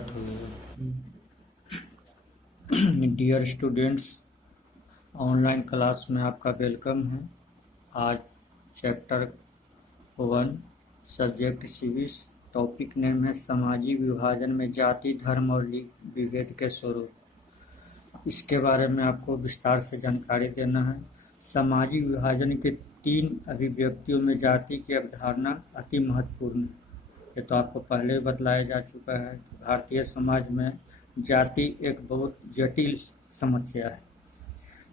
Start हो गया। Dear students, online class में आपका वेलकम है। आज chapter 1 subject civics, topic name है सामाजिक विभाजन में जाति, धर्म और लिंग विभेद के स्वरूप। इसके बारे में आपको विस्तार से जानकारी देना है। सामाजिक विभाजन के 3 अभिव्यक्तियों में जाति की अवधारणा अति महत्वपूर्ण है। ये तो आपको पहले बतलाया जा चुका है कि भारतीय समाज में जाति एक बहुत जटिल समस्या है।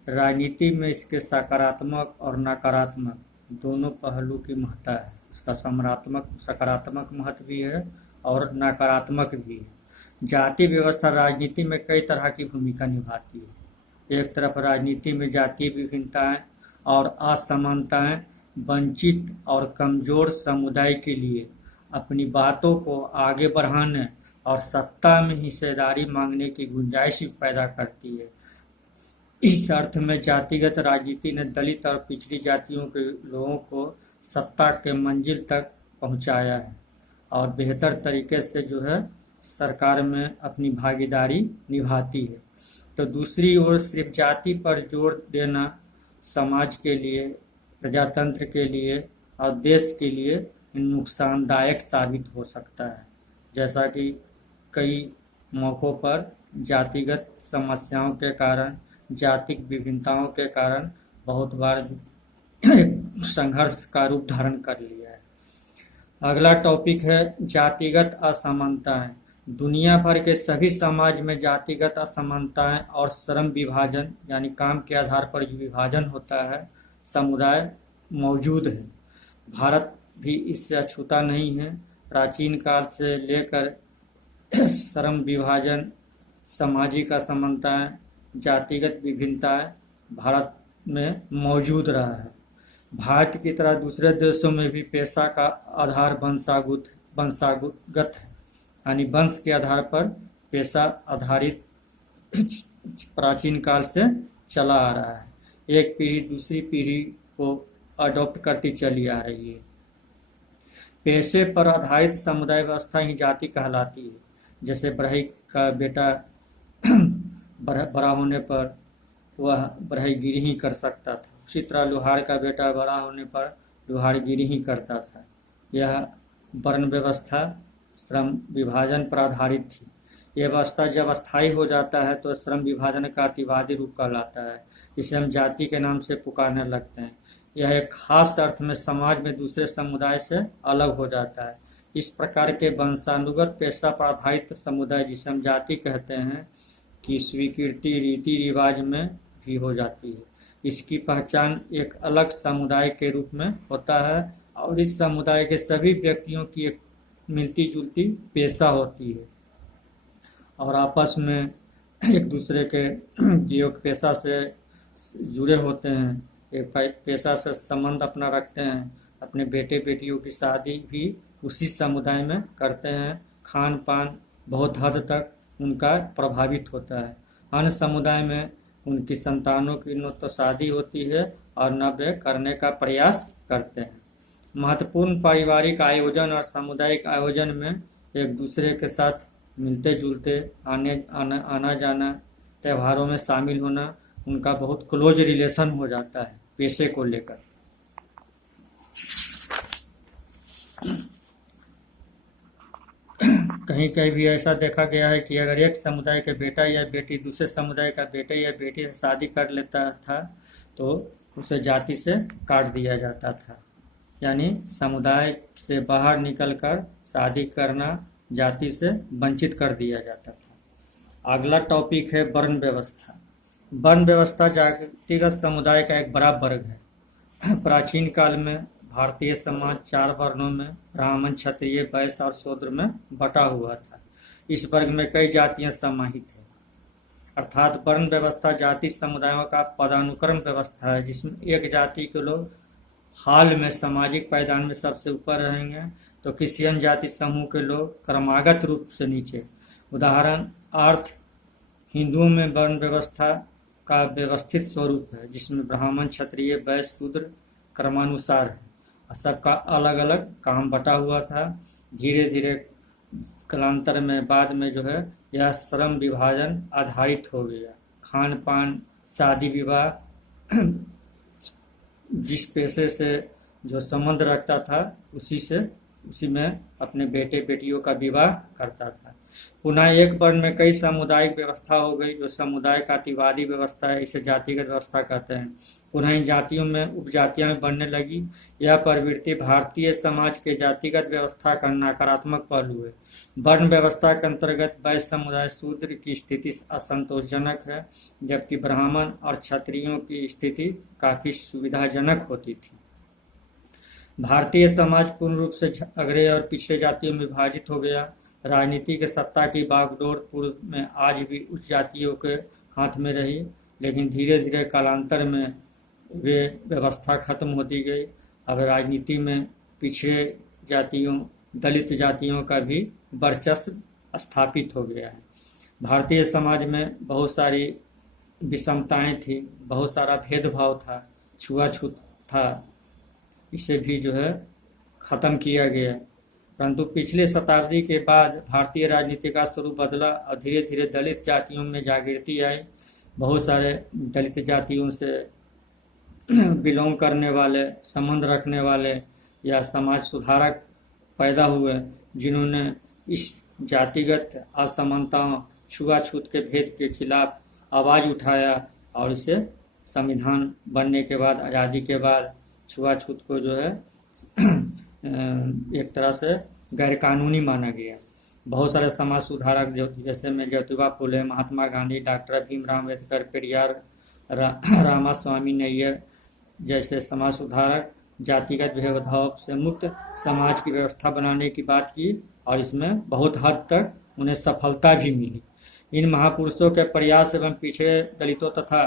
राजनीति में इसके सकारात्मक और नकारात्मक दोनों पहलू की महत्ता है। इसका सकारात्मक महत्व भी है और नकारात्मक भी है। जाति व्यवस्था राजनीति में कई तरह की भूमिका निभाती है। एक तरफ राजनीति में जातीय विभिन्नताएं और असमानताएं वंचित और कमजोर समुदाय के लिए अपनी बातों को आगे बढ़ाने और सत्ता में हिस्सेदारी मांगने की गुंजाइश पैदा करती है। इस अर्थ में जातिगत राजनीति ने दलित और पिछड़ी जातियों के लोगों को सत्ता के मंजिल तक पहुंचाया है और बेहतर तरीके से सरकार में अपनी भागीदारी निभाती है। तो दूसरी ओर सिर्फ जाति पर जोर देना समाज के लिए, प्रजातंत्र के लिए और देश के लिए नुकसानदायक साबित हो सकता है। जैसा कि कई मौक़ों पर जातिगत समस्याओं के कारण, जातिक विभिन्नताओं के कारण बहुत बार संघर्ष का रूप धारण कर लिया है। अगला टॉपिक है जातिगत असमानताएं। दुनिया भर के सभी समाज में जातिगत असमानताएं और श्रम विभाजन यानी काम के आधार पर जो विभाजन होता है समुदाय मौजूद है। भारत भी इससे अछूता नहीं है। प्राचीन काल से लेकर श्रम विभाजन, सामाजिक असमानताएं, जातिगत विभिन्नताएं भारत में मौजूद रहा है। भारत की तरह दूसरे देशों में भी पेशा का आधार वंशागत है, यानी वंश के आधार पर पेशा आधारित प्राचीन काल से चला आ रहा है। एक पीढ़ी दूसरी पीढ़ी को अडॉप्ट करती चली आ रही है। पेशे पर आधारित समुदाय व्यवस्था ही जाति कहलाती है। जैसे बढ़ई का बेटा बड़ा होने पर वह बढ़ईगिरी ही कर सकता था, उसी तरह लोहार का बेटा बड़ा होने पर लोहारगिरी ही करता था। यह वर्ण व्यवस्था श्रम विभाजन पर आधारित थी। यह व्यवस्था जब अस्थायी हो जाता है तो श्रम विभाजन का अतिवादी रूप कहलाता है। इसे हम जाति के नाम से पुकारने लगते हैं। यह एक खास अर्थ में समाज में दूसरे समुदाय से अलग हो जाता है। इस प्रकार के वंशानुगत पेशा पर आधारित समुदाय, जिसे हम जाति कहते हैं, की स्वीकृति रीति रिवाज में भी हो जाती है। इसकी पहचान एक अलग समुदाय के रूप में होता है और इस समुदाय के सभी व्यक्तियों की एक मिलती जुलती पेशा होती है और आपस में एक दूसरे के योग पेशा से जुड़े होते हैं, एक पेशा से संबंध अपना रखते हैं। अपने बेटे बेटियों की शादी भी उसी समुदाय में करते हैं। खान पान बहुत हद तक उनका प्रभावित होता है। अन्य समुदाय में उनकी संतानों की न तो शादी होती है और न वे करने का प्रयास करते हैं। महत्वपूर्ण पारिवारिक आयोजन और सामुदायिक आयोजन में एक दूसरे के साथ मिलते जुलते आना जाना, त्योहारों में शामिल होना, उनका बहुत क्लोज रिलेशन हो जाता है पेशे को लेकर। कहीं कहीं भी ऐसा देखा गया है कि अगर एक समुदाय के बेटा या बेटी दूसरे समुदाय का बेटे या बेटी से शादी कर लेता था तो उसे जाति से काट दिया जाता था, यानी समुदाय से बाहर निकलकर शादी करना जाति से वंचित कर दिया जाता था। अगला टॉपिक है वर्ण व्यवस्था। वर्ण व्यवस्था जातिगत समुदाय का एक बड़ा वर्ग है। प्राचीन काल में भारतीय समाज 4 वर्णों में ब्राह्मण, क्षत्रिय, वैश्य और शूद्र में बटा हुआ था। इस वर्ग में कई जातियां समाहित हैं। अर्थात वर्ण व्यवस्था जाति समुदायों का पदानुक्रम व्यवस्था है, जिसमें एक जाति के लोग हाल में सामाजिक पायदान में सबसे ऊपर रहेंगे तो किसी अन्य जाति समूह के लोग क्रमागत रूप से नीचे। उदाहरण अर्थ हिंदुओं में वर्ण व्यवस्था का व्यवस्थित स्वरूप है, जिसमें ब्राह्मण, क्षत्रिय, वैश्य, शूद्र क्रमानुसार है। सबका अलग अलग काम बटा हुआ था। धीरे धीरे कालांतर में बाद में जो है यह श्रम विभाजन आधारित हो गया। खान पान, शादी विवाह जिस पेशे से जो संबंध रखता था उसी में अपने बेटे बेटियों का विवाह करता था। पुनः एक वर्ण में कई सामुदायिक व्यवस्था हो गई, जो समुदाय का अतिवादी व्यवस्था है, इसे जातिगत व्यवस्था कहते हैं। पुनः इन जातियों में उपजातियां में बनने लगी। यह प्रवृत्ति भारतीय समाज के जातिगत व्यवस्था का नकारात्मक पहलू है। वर्ण व्यवस्था के अंतर्गत वैश्य समुदाय शूद्र की स्थिति असंतोषजनक है, जबकि ब्राह्मण और क्षत्रियों की स्थिति काफी सुविधाजनक होती थी। भारतीय समाज पूर्ण रूप से अग्रे और पिछड़े जातियों में विभाजित हो गया। राजनीति के सत्ता की बागडोर पूर्व में आज भी उच्च जातियों के हाथ में रही, लेकिन धीरे धीरे कालांतर में वे व्यवस्था खत्म होती गई। अब राजनीति में पिछड़े जातियों, दलित जातियों का भी वर्चस्व स्थापित हो गया है। भारतीय समाज में बहुत सारी विषमताएं थी, बहुत सारा भेदभाव था, छुआछूत था, इसे भी जो है ख़त्म किया गया। परंतु पिछले शताब्दी के बाद भारतीय राजनीति का स्वरूप बदला और धीरे धीरे दलित जातियों में जागृति आई। बहुत सारे दलित जातियों से बिलोंग करने वाले, संबंध रखने वाले या समाज सुधारक पैदा हुए, जिन्होंने इस जातिगत असमानताओं, छुआछूत के भेद के खिलाफ आवाज़ उठाया और इसे संविधान बनने के बाद, आज़ादी के बाद छुआछूत को जो है एक तरह से गैरकानूनी माना गया। बहुत सारे समाज सुधारक जैसे में ज्योतिबा फुले, महात्मा गांधी, डॉक्टर भीमराव अम्बेडकर, पेरियार, रामास्वामी नैयर जैसे समाज सुधारक जातिगत भेदभाव से मुक्त समाज की व्यवस्था बनाने की बात की और इसमें बहुत हद तक उन्हें सफलता भी मिली। इन महापुरुषों के प्रयास एवं पिछड़े दलितों तथा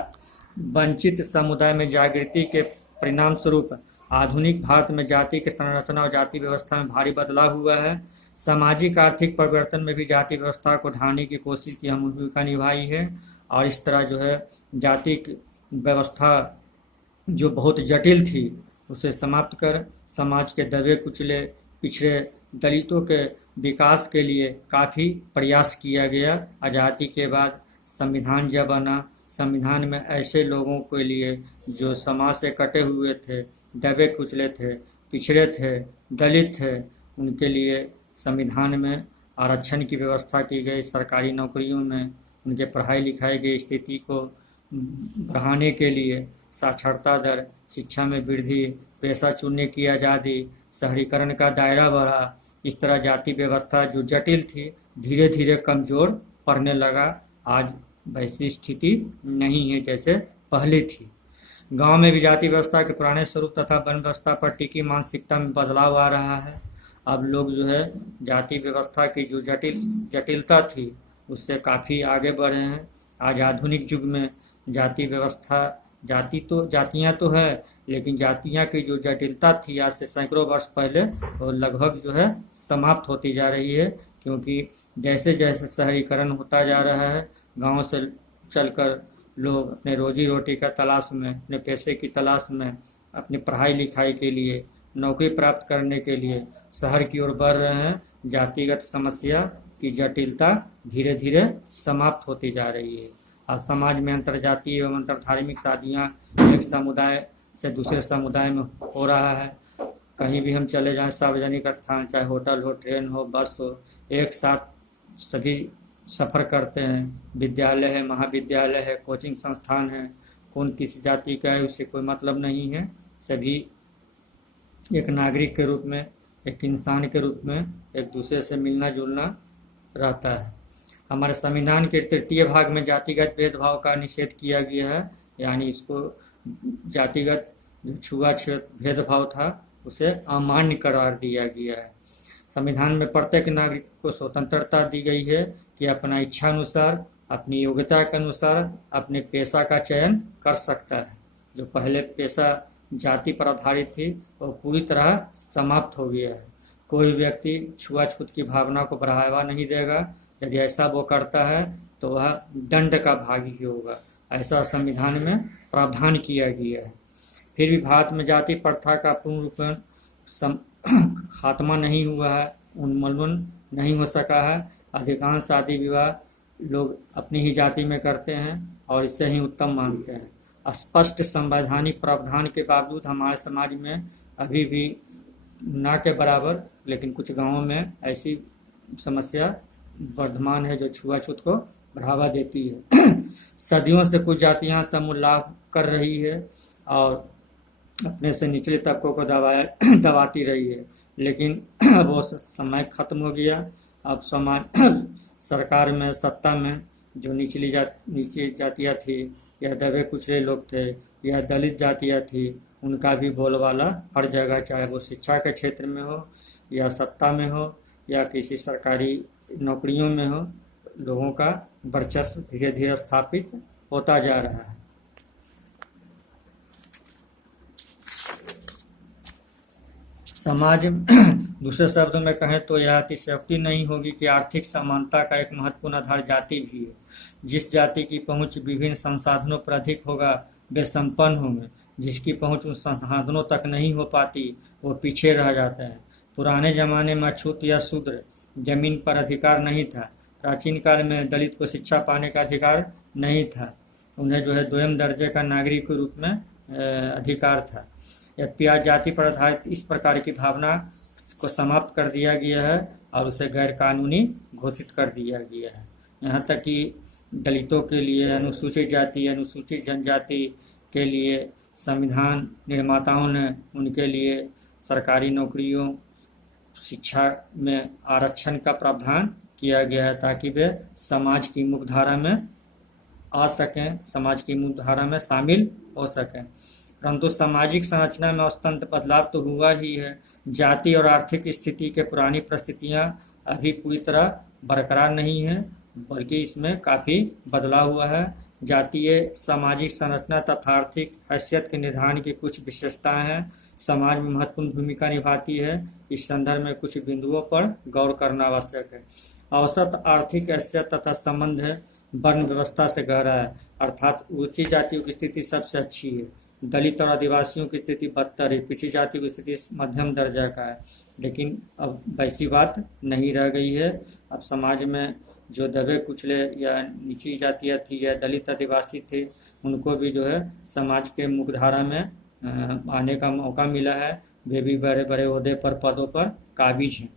वंचित समुदाय में जागृति के परिणाम स्वरूप आधुनिक भारत में जाति के संरचना और जाति व्यवस्था में भारी बदलाव हुआ है। सामाजिक आर्थिक परिवर्तन में भी जाति व्यवस्था को ढाने की कोशिश की अहम भूमिका निभाई है और इस तरह जो है जाति व्यवस्था जो बहुत जटिल थी उसे समाप्त कर समाज के दबे कुचले पिछड़े दलितों के विकास के लिए काफ़ी प्रयास किया गया। आज़ादी के बाद संविधान जब बना, संविधान में ऐसे लोगों के लिए जो समाज से कटे हुए थे, दबे कुचले थे, पिछड़े थे, दलित थे, उनके लिए संविधान में आरक्षण की व्यवस्था की गई। सरकारी नौकरियों में उनके पढ़ाई लिखाई की स्थिति को बढ़ाने के लिए साक्षरता दर, शिक्षा में वृद्धि, पेशा चुनने की आज़ादी, शहरीकरण का दायरा बढ़ा। इस तरह जाति व्यवस्था जो जटिल थी धीरे धीरे कमज़ोर पड़ने लगा। आज वैसी स्थिति नहीं है जैसे पहले थी। गांव में भी जाति व्यवस्था के पुराने स्वरूप तथा वन व्यवस्था पर टिकी मानसिकता में बदलाव आ रहा है। अब लोग जो है जाति व्यवस्था की जो जटिलता थी उससे काफ़ी आगे बढ़े हैं। आज आधुनिक युग में जाति व्यवस्था, जातियाँ तो है, लेकिन जातियाँ की जो जटिलता थी आज से सैकड़ों वर्ष पहले वो लगभग जो है समाप्त होती जा रही है, क्योंकि जैसे जैसे शहरीकरण होता जा रहा है, गांव से चलकर लोग अपने रोजी रोटी का तलाश में, अपने पैसे की तलाश में, अपनी पढ़ाई लिखाई के लिए, नौकरी प्राप्त करने के लिए शहर की ओर बढ़ रहे हैं। जातिगत समस्या की जटिलता धीरे धीरे समाप्त होती जा रही है और समाज में अंतर्जातीय एवं अंतरधार्मिक शादियाँ एक समुदाय से दूसरे समुदाय में हो रहा है। कहीं भी हम चले जाएं, सार्वजनिक स्थान, चाहे होटल हो, ट्रेन हो, बस हो, एक साथ सभी सफ़र करते हैं। विद्यालय है, महाविद्यालय है, कोचिंग संस्थान है, कौन किस जाति का है उससे कोई मतलब नहीं है। सभी एक नागरिक के रूप में, एक इंसान के रूप में एक दूसरे से मिलना जुलना रहता है। हमारे संविधान के 3 भाग में जातिगत भेदभाव का निषेध किया गया है, यानी इसको जातिगत जो छुआछूत भेदभाव था उसे अमान्य करार दिया गया है। संविधान में प्रत्येक नागरिक को स्वतंत्रता दी गई है कि अपना इच्छा अनुसार, अपनी योग्यता के अनुसार अपने पेशा का चयन कर सकता है। जो पहले पेशा जाति पर आधारित थी वो पूरी तरह समाप्त हो गया है। कोई व्यक्ति छुआछूत की भावना को बढ़ावा नहीं देगा। यदि ऐसा वो करता है तो वह दंड का भागी होगा, ऐसा संविधान में प्रावधान किया गया है। फिर भी भारत में जाति प्रथा का पूर्ण रूप में खात्मा नहीं हुआ है, उन्मूलन नहीं हो सका है। अधिकांश शादी विवाह लोग अपनी ही जाति में करते हैं और इसे ही उत्तम मानते हैं। स्पष्ट संवैधानिक प्रावधान के बावजूद हमारे समाज में अभी भी ना के बराबर लेकिन कुछ गांवों में ऐसी समस्या वर्धमान है जो छुआछूत को बढ़ावा देती है। सदियों से कुछ जातियां समूह लाभ कर रही है और अपने से निचले तबकों को दबाती रही है, लेकिन अब वो समय खत्म हो गया। अब समाज सरकार में, सत्ता में जो नीची जातियाँ थी या दबे कुचले लोग थे या दलित जातियाँ थी, उनका भी बोलबाला हर जगह, चाहे वो शिक्षा के क्षेत्र में हो या सत्ता में हो या किसी सरकारी नौकरियों में हो, लोगों का वर्चस्व धीरे धीरे स्थापित होता जा रहा है। समाज दूसरे शब्दों में कहें तो यह अतिशयोक्ति नहीं होगी कि आर्थिक समानता का एक महत्वपूर्ण आधार जाति भी है। जिस जाति की पहुंच विभिन्न संसाधनों पर अधिक होगा वे संपन्न होंगे, जिसकी पहुंच उन संसाधनों तक नहीं हो पाती वो पीछे रह जाता है। पुराने जमाने में अछूत या शूद्र जमीन पर अधिकार नहीं था। प्राचीन काल में दलित को शिक्षा पाने का अधिकार नहीं था, उन्हें जो है द्वितीय दर्जे का नागरिक के रूप में अधिकार था। यद्यपि आज जाति पर आधारित इस प्रकार की भावना को समाप्त कर दिया गया है और उसे गैर कानूनी घोषित कर दिया गया है। यहाँ तक कि दलितों के लिए, अनुसूचित जाति, अनुसूचित जनजाति के लिए संविधान निर्माताओं ने उनके लिए सरकारी नौकरियों, शिक्षा में आरक्षण का प्रावधान किया गया है ताकि वे समाज की मुख्यधारा में आ सकें, समाज की मुख्यधारा में शामिल हो सकें। परंतु सामाजिक संरचना में औसतन बदलाव तो हुआ ही है। जाति और आर्थिक स्थिति के पुरानी परिस्थितियां अभी पूरी तरह बरकरार नहीं हैं, बल्कि इसमें काफ़ी बदलाव हुआ है। जातीय सामाजिक संरचना तथा आर्थिक हैसियत के निर्धारण की कुछ विशेषताएं हैं, समाज में महत्वपूर्ण भूमिका निभाती है। इस संदर्भ में कुछ बिंदुओं पर गौर करना आवश्यक है। औसत आर्थिक हैसियत तथा संबंध है वर्ण व्यवस्था से गहरा है, अर्थात ऊंची जातियों की स्थिति सबसे अच्छी है, दलित और आदिवासियों की स्थिति बदतर है, पिछड़ी जातियों की स्थिति मध्यम दर्जा का है। लेकिन अब वैसी बात नहीं रह गई है। अब समाज में जो दबे कुचले या नीची जातियाँ थी या दलित आदिवासी थे, उनको भी जो है समाज के मुख्यधारा में आने का मौका मिला है। वे भी बड़े बड़े ओहदे पर, पदों पर काबिज हैं।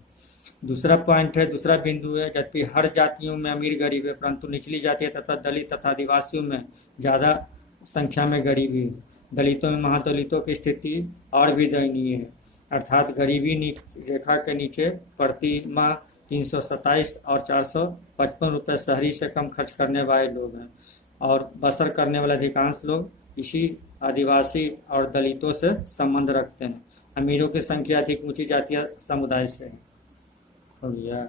दूसरा पॉइंट है, दूसरा बिंदु है, जबकि हर जातियों में अमीर गरीब है, परंतु निचली जातियाँ तथा दलित तथा आदिवासियों में ज़्यादा संख्या में गरीबी है। दलितों में महादलितों की स्थिति और भी दयनीय है, अर्थात गरीबी रेखा के नीचे प्रति माह 327 और 455 रुपये शहरी से कम खर्च करने वाले लोग हैं और बसर करने वाले अधिकांश लोग इसी आदिवासी और दलितों से संबंध रखते हैं। अमीरों की संख्या अधिक ऊंची जातीय समुदाय से है। हो गया।